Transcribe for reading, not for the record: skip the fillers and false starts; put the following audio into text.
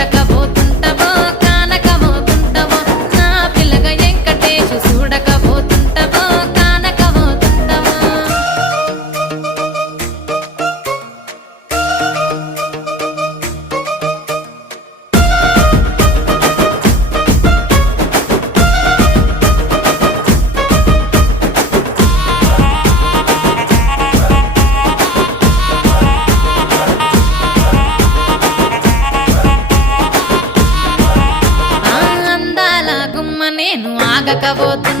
చూడకపోతుంటవో కానకపోతుంటవో నా పిల్లగా వెంకటేశు చూడకపోతుంటవో కానకపోతుంటవో అందాల గుమ్మ నేను ఆగకపోతున్నా